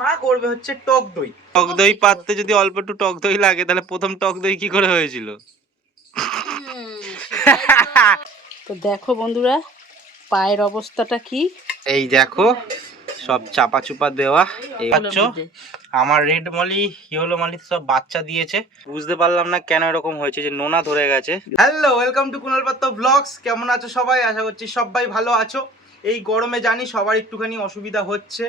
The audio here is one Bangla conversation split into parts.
মা করবে হচ্ছে টক দই। টক দই পাততে যদি অল্প একটু টক দই লাগে তাহলে প্রথম টক দই কি করে হয়েছিল? তো দেখো বন্ধুরা পায়ের অবস্থাটা কি, এই দেখো সব চাপা চুপা দেওয়া। এই আমার রেড মলি ইয়েলো মলি সব বাচ্চা দিয়েছে, বুঝতে পারলাম না কেন এরকম হয়েছে, যে নোনা ধরে গেছে। হ্যালো, ওয়েলকাম টু কুনাল পাত্র ব্লগস। কেমন আছো সবাই? আশা করছি সবাই ভালো আছো। এই গরমে জানি সবার একটুখানি অসুবিধা হচ্ছে।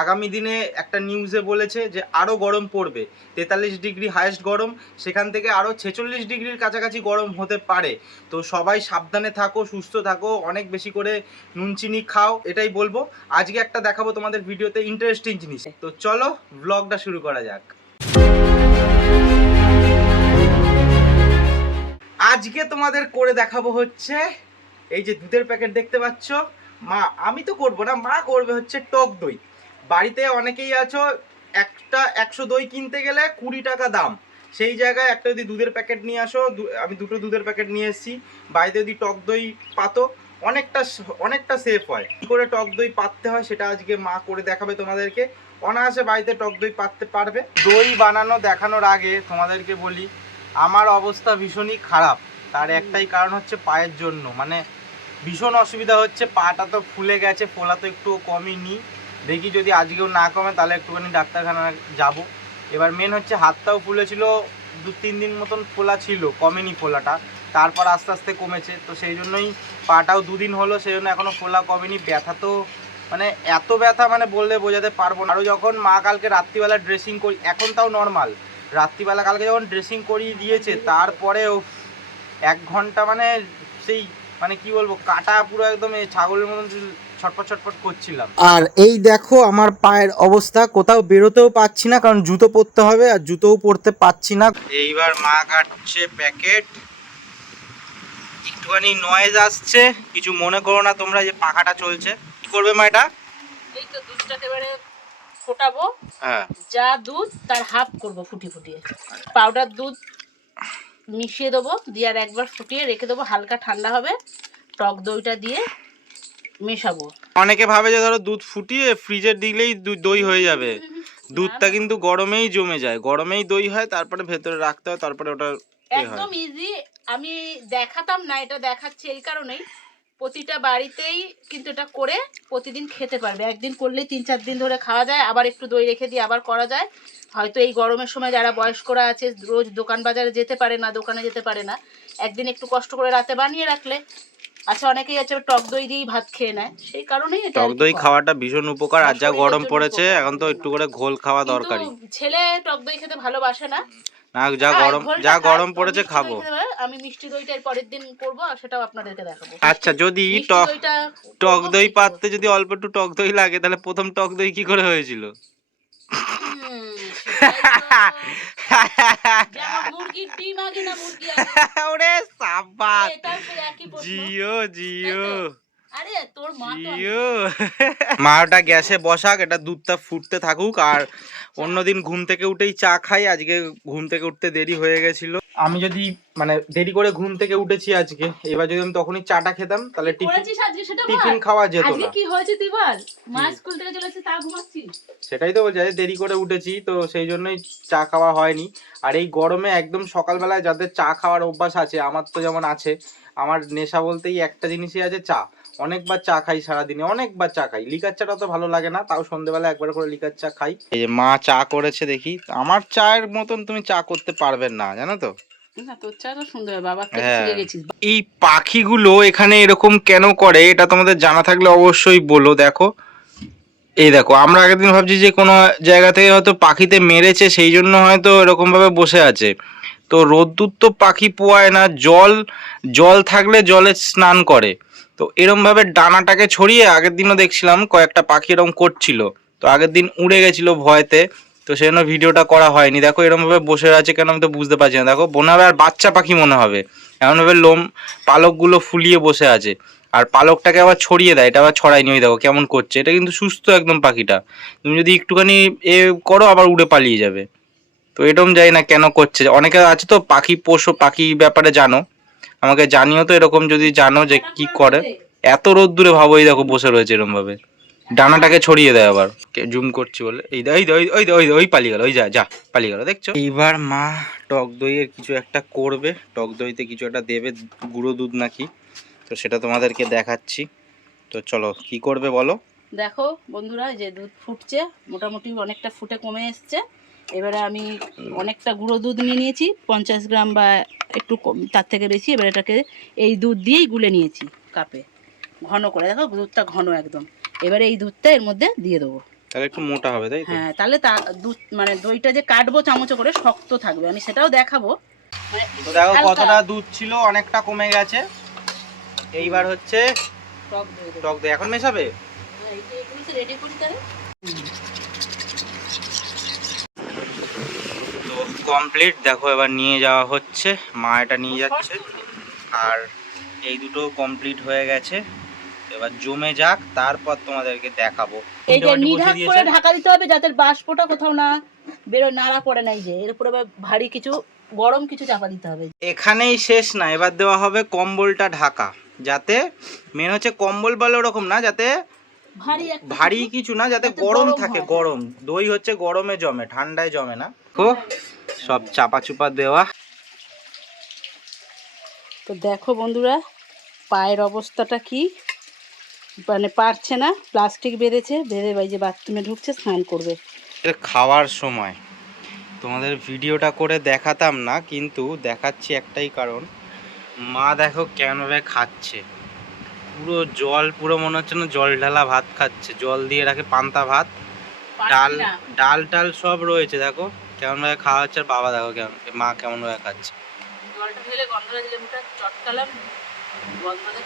আগামী দিনে একটা নিউজে বলেছে যে আরও গরম পড়বে, 43 ডিগ্রি হায়েস্ট গরম, সেখান থেকে আরও 46 ডিগ্রির কাছাকাছি গরম হতে পারে। তো সবাই সাবধানে থাকো, সুস্থ থাকো, অনেক বেশি করে নুন চিনি খাও, এটাই বলবো। আজকে একটা দেখাবো তোমাদের ভিডিওতে ইন্টারেস্টিং জিনিস। তো চলো ব্লগটা শুরু করা যাক। আজকে তোমাদের করে দেখাবো হচ্ছে এই যে দুধের প্যাকেট দেখতে পাচ্ছ, মা, আমি তো করবো না, মা করবে হচ্ছে টক দই। বাড়িতে অনেকেই আছো, একটা 100 দই কিনতে গেলে 20 টাকা দাম, সেই জায়গায় একটা যদি দুধের প্যাকেট নিয়ে আসো, আমি দুটো দুধের প্যাকেট নিয়ে এসেছি, বাড়িতে যদি টক দই পাতো অনেকটা সেফ হয়। কী করে টক দই পাততে হয় সেটা আজকে মা করে দেখাবে তোমাদেরকে। অনায়াসে বাড়িতে টক দই পাততে পারবে। দই বানানো দেখানোর আগে তোমাদেরকে বলি, আমার অবস্থা ভীষণই খারাপ। তার একটাই কারণ হচ্ছে পায়ের জন্য, মানে ভীষণ অসুবিধা হচ্ছে। পাটা তো ফুলে গেছে, ফোলা তো একটু কমই নি, দেখি যদি আজকেও না কমে তাহলে একটুখানি ডাক্তারখানা যাব। এবার মেন হচ্ছে হাতটাও ফুলেছিল, 2-3 দিন মতন ফোলা ছিল, কমেনি ফোলাটা, তারপর আস্তে আস্তে কমেছে। তো সেই জন্যই পাটাও 2 দিন হলো, সেই জন্য এখনও ফোলা কমেনি। ব্যথা তো মানে এত ব্যথা মানে বললে বোঝাতে পারবো না। আরও যখন মা কালকে রাত্রিবেলা ড্রেসিং করি, এখন তাও নর্মাল, রাত্রিবেলা কালকে যখন ড্রেসিং করিয়ে দিয়েছে তারপরেও 1 ঘন্টা মানে সেই মানে কি বলবো, কাটা পুরো একদম এই ছাগলের মতন ছটফট ছটফট করছিলাম। আর এই দেখো আমার পায়ের অবস্থা, কোথাও বেরোতেও পাচ্ছি না, কারণ জুতো পরতে হবে আর জুতোও পরতে পাচ্ছি না। এইবার মা কাটছে প্যাকেট, একটুখানি নয়েজ আসছে, কিছু মনে করো না তোমরা, যে পাখাটা চলছে। কি করবে মা এটা? এই তো দুধটাকে এবারে ফোটাবো। হ্যাঁ, যা দুধ তার হাফ করব ফুটিয়ে পাউডার দুধ মিশিয়ে দেবো, দিয়ে আর একবার ফুটিয়ে রেখে দেবো, হালকা ঠান্ডা হবে, টক দইটা দিয়ে মেশাবো। অনেকে ভাবে যে ধরো দুধ ফুটিয়ে ফ্রিজে দিলেই দই হয়ে যাবে, দুধটা কিন্তু গরমেই জমে যায়, গরমেই দই হয়, তারপরে ভেতরে রাখতে হয়, তারপরে ওটা একদম ইজি। আমি দেখাতাম না, এটা দেখাচ্ছি এই কারণেই, প্রতিটা বাড়িতেই কিন্তু এটা করে প্রতিদিন খেতে পারবে। একদিন করলেই 3-4 দিন ধরে খাওয়া যায়, আবার একটু দই রেখে দিয়ে আবার করা যায়। হয়তো এই গরমের সময় যারা বয়স্করা আছে, রোজ দোকান বাজারে যেতে পারে না, দোকানে যেতে পারে না, একদিন একটু কষ্ট করে রাতে বানিয়ে রাখলে। আচ্ছা, অনেকেই আছে টক দই দিয়েই ভাত খেয়ে নেয়, সেই কারণেই টক দই খাওয়াটা ভীষণ উপকার। আর যা গরম পড়েছে এখন তো একটু করে ঘোল খাওয়া দরকারি। ছেলে টক দই খেতে ভালোবাসে না, না, যা গরম পড়েছে খাবো। আমি মিষ্টি দইটার পরের দিন করব, আর সেটাও আপনাদেরকে দেখাবো। আচ্ছা, যদি টক দই পাততে যদি অল্প একটু টক দই লাগে তাহলে প্রথম টক দই কি করে হয়েছিল? মুরগির ডিম আগে না মুরগি আগে? ওরে সাবাস, জিও জিও। আরে তোর মা তো মাটা গ্যাসে বসাক, এটা দুধটা ফুটতে থাকুক। আর অন্যদিন ঘুম থেকে উঠেই চা খাই, আজকে ঘুম থেকে উঠতে দেরি হয়ে গেছিল। আমি যদি মানে দেরি করে ঘুম থেকে উঠেছি আজকে, এবার যদি আমি তখনই চাটা খেতাম তাহলে টিফিন খাওয়া যেত না। কি হয়েছে তুই বল? মা স্কুল থেকে চলে এসে তা ঘুমাচ্ছিস? সেটাই তো বলছি, দেরি করে উঠেছি তো সেই জন্যই চা খাওয়া হয়নি। আর এই গরমে একদম সকালবেলায় যাদের চা খাওয়ার অভ্যাস আছে, আমার তো যেমন আছে, আমার নেশা বলতেই একটা জিনিসই আছে, চা। অনেকবার চা খাই সারাদিনে, অনেকবার চা খাই। লিকার চাটা তো ভালো লাগে না, তাও সন্ধ্যেবেলা একবার করে লিকার চা খাই। এই যে মা চা করেছে, দেখি। আমার চায়ের মতন তুমি চা করতে পারবেন না, জানো তো। এই পাখিগুলো এখানে এরকম কেন করে এটা তোমাদের জানা থাকলে অবশ্যই বলো। দেখো, এই দেখো, আমরা আগের দিন ভাবছি যে কোনো জায়গা থেকে হয়তো পাখিতে মেরেছে, সেই জন্য হয়তো এরকম ভাবে বসে আছে। তো রোদ্দুর তো পাখি পোয়ায় না, জল থাকলে জলে স্নান করে। তো এরম ভাবে ডানাটাকে ছড়িয়ে আগের দিনও দেখছিলাম কয়েকটা পাখি এরকম করছিল, তো আগের দিন উড়ে গেছিল ভয়তে, তো সেই জন্য ভিডিওটা করা হয়নি। দেখো এরম ভাবে বসে আছে কেন আমি তো বুঝতে পারছি না। দেখো মনে হবে আর বাচ্চা পাখি মনে হবে, এমনভাবে পালকগুলো ফুলিয়ে বসে আছে, আর পালকটাকে আবার ছড়িয়ে দেয়, এটা আবার ছড়ায়নি। ওই দেখো কেমন করছে, এটা কিন্তু সুস্থ একদম পাখিটা, তুমি যদি একটুখানি করো আবার উড়ে পালিয়ে যাবে। তো এরকম জানি না কেন করছে। অনেকে আছে তো পাখি পাখি ব্যাপারে জানো, আমাকে জানিও তো এরকম যদি জানো যে কি করে। এত রোদ্দুরে ভাবো, এই দেখো বসে রয়েছে এরকম ভাবে। ডানাটাকে ছড়িয়ে দেয় আবার জুম করছি বলে এই দে, ওই দে, ওই ওই দে, ওই দে, ওই পালিয়ে গেল, ওই যা যা পালিয়ে গেল, দেখছো? এইবার মা টক দইয়ের কিছু একটা করবে, টক দইতে কিছু একটা দেবে, গুঁড়ো দুধ নাকি, তো সেটা তোমাদেরকে দেখাচ্ছি। তো চলো কি করবে বলো। দেখো বন্ধুরা, যে দুধ ফুটছে, মোটামুটি অনেকটা ফুটে কমে এসছে। এবারে আমি অনেকটা গুঁড়ো দুধ নিয়ে নিয়েছি, 50 গ্রাম বা একটু কম, তার থেকে বেশি। এবার এটাকে এই দুধ দিয়েই গুলে নিয়েছি কাপে, ঘন করে। দেখো দুধটা ঘন একদম। এবারে এই দুধটা এর মধ্যে দিয়ে দেবো। তাহলে একটু মোটা হবে, তাই তো? হ্যাঁ, তাহলে তা দুধ মানে দইটা যে কাটবো চামচে করে, শক্ত থাকবে, আমি সেটাও দেখাবো। মানে তো দেখো হালকা কতটা দুধ ছিল, অনেকটা কমে গেছে। এইবার হচ্ছে টক দই দেবো। টক দই এখন মেশাবে। হ্যাঁ, এইটা এগুলো রেডি করি তাহলে। তো কমপ্লিট, দেখো এবার নিয়ে যাওয়া হচ্ছে, মা এটা নিয়ে যাচ্ছে। আর এই দুটো কমপ্লিট হয়ে গেছে, এবার জমে যাক, তারপর তোমাদেরকে দেখাবো। এই যে নিঢাক করে ঢাকা দিতে হবে, যাতে বাষ্পটা কোথাও না বেরোয়, নাড়া পড়ে নাই। যে এর উপরে আবার ভারী কিছু গরম কিছু চাপা দিতে হবে। এখানেই শেষ না, এবার দেওয়া হবে কম্বলটা ঢাকা, যাতে মেন হচ্ছে কম্বল বলে ওরকম না, যাতে ভারী কিছু না, যাতে গরম থাকে। গরম দই হচ্ছে গরমে জমে, ঠান্ডায় জমে না। তো সব চাপা চুপা দেওয়া। তো দেখো বন্ধুরা, পায়ের অবস্থাটা কি, মানে পারছে না, প্লাস্টিক বেঁধেছে, বেঁধে এই যে বাথরুমে ঢুকছে, স্নান করবে। খাওয়ার সময় তোমাদের ভিডিওটা করে দেখাতাম না, কিন্তু দেখাচ্ছি একটাই কারণ, মা দেখো কেমনভাবে খাচ্ছে, পুরো জল, পুরো মনে হচ্ছে না জল ঢালা ভাত খাচ্ছে, জল দিয়ে রাখে পান্তা ভাত, ডাল ডাল টাল সব রয়েছে, দেখো কেমনভাবে খাওয়া হচ্ছে। আর বাবা দেখো কেমন, মা কেমনভাবে খাচ্ছে। জলটা ঢেলে গন্ধটা দিলে মুখটা চটকালাম, গন্ধটা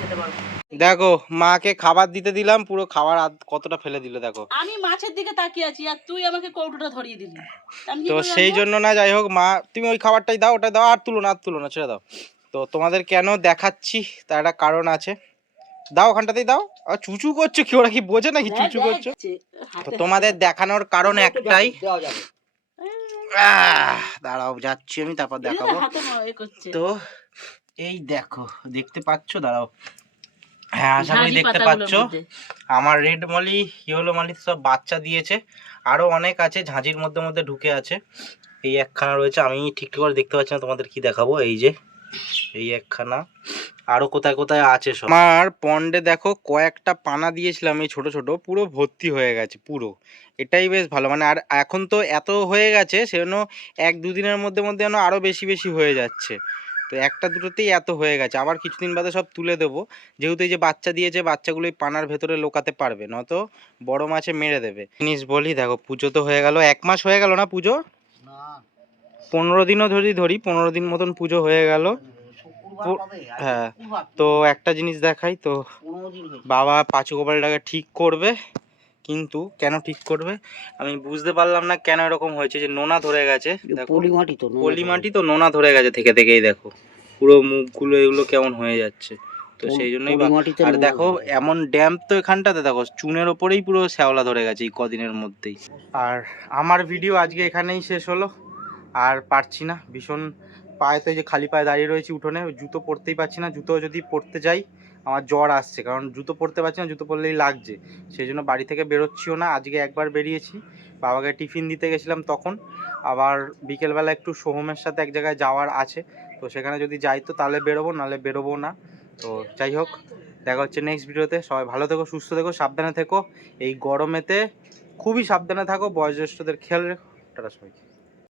খেতে পারবো। দেখো মাকে খাবার দিতে দিলাম, পুরো খাবার কতটা ফেলে দিল দেখো। আমি মাছের দিকে তাকিয়ে আছি আর তুই আমাকে কৌটোটা ধরিয়ে দিলি। তো সেই জন্য না, যাই হোক মা তুমি ওই খাবারটাই দাও, ওটা দাও, আর তুলো না, আর তুলো না, ছেড়ে দাও। তো তোমাদের কেন দেখাচ্ছি তার একটা কারণ আছে, দাও ওখানটাতেই দাও। আর চুচু করছো কি, ওরা কি বোঝে নাকি চুচু করছো? তো তোমাদের দেখানোর কারণ একটাই, দাঁড়াও যাচ্ছি আমি, তারপর দেখাবো। তো এই দেখো, দেখতে পাচ্ছো, দাঁড়াও, হ্যাঁ আশা করি দেখতে পাচ্ছ, আমার রেড মলি, ইয়েলো মলি সব বাচ্চা দিয়েছে, আরো অনেক আছে, ঝাঁঝির মধ্যে মধ্যে ঢুকে আছে। এই একখানা রয়েছে, আমি ঠিক করে দেখতে পাচ্ছি না, তোমাদের কি দেখাবো, এই যে এই একখানা, আরো কোথায় কোথায় আছে সব। আমার পন্ডে দেখো কয়েকটা পানা দিয়েছিলাম, এই ছোট ছোট, পুরো ভর্তি হয়ে গেছে পুরো, এটাই বেশ ভালো। মানে আর এখন তো এত হয়ে গেছে, সেজন্য 1-2 দিনের মধ্যে মধ্যে যেন আরো বেশি বেশি হয়ে যাচ্ছে। তো একটা দুটোতেই এত হয়ে গেছে, আবার কিছুদিন বাদে সব তুলে দেবো, যেহেতু এই যে বাচ্চা দিয়েছে, বাচ্চাগুলোই পানার ভেতরে লোকাতে পারবে, নয়তো বড় মাছে মেরে দেবে। জিনিস বলি, দেখো পুজো তো হয়ে গেল, 1 মাস হয়ে গেল না পুজো, 15 দিনও ধরি 15 দিন মতন পুজো হয়ে গেল। হ্যাঁ, তো একটা জিনিস দেখাই, তো বাবা পাঁচু গোপালটাকে ঠিক করবে, কিন্তু কেন ঠিক করবে আমি বুঝতে পারলাম না, কেন এরকম হয়েছে, যে নোনা ধরে গেছে, পলি মাটি তো নোনা ধরে গেছে থেকে থেকেই, দেখো পুরো মুখগুলো এগুলো কেমন হয়ে যাচ্ছে। তো সেই জন্যই, আর দেখো এমন ড্যাম্প তো এখানটাতে, দেখো চুনের ওপরেই পুরো শ্যাওলা ধরে গেছে এই কদিনের মধ্যেই। আর আমার ভিডিও আজকে এখানেই শেষ হলো, আর পারছি না, ভীষণ পায়ে, তো এই যে খালি পায়ে দাঁড়িয়ে রয়েছি উঠোনে, জুতো পরতেই পারছি না, জুতো যদি পরতে যাই আমার জ্বর আসছে, কারণ জুতো পরতে পারছি না, জুতো পরলেই লাগছে, সেই জন্য বাড়ি থেকে বেরোচ্ছিও না। আজকে একবার বেরিয়েছি, বাবাকে টিফিন দিতে গেছিলাম তখন, আবার বিকেলবেলা একটু সোহমের সাথে এক জায়গায় যাওয়ার আছে, তো সেখানে যদি যাই তো তাহলে বেরোবো, নাহলে বেরোবো না। তো যাই হোক, দেখা হচ্ছে নেক্সট ভিডিওতে। সবাই ভালো থেকো, সুস্থ থেকো, সাবধানে থেকো, এই গরমেতে খুবই সাবধানে থাকো, বয়োজ্যেষ্ঠদের খেয়াল রেখো। টাটা সবাইকে।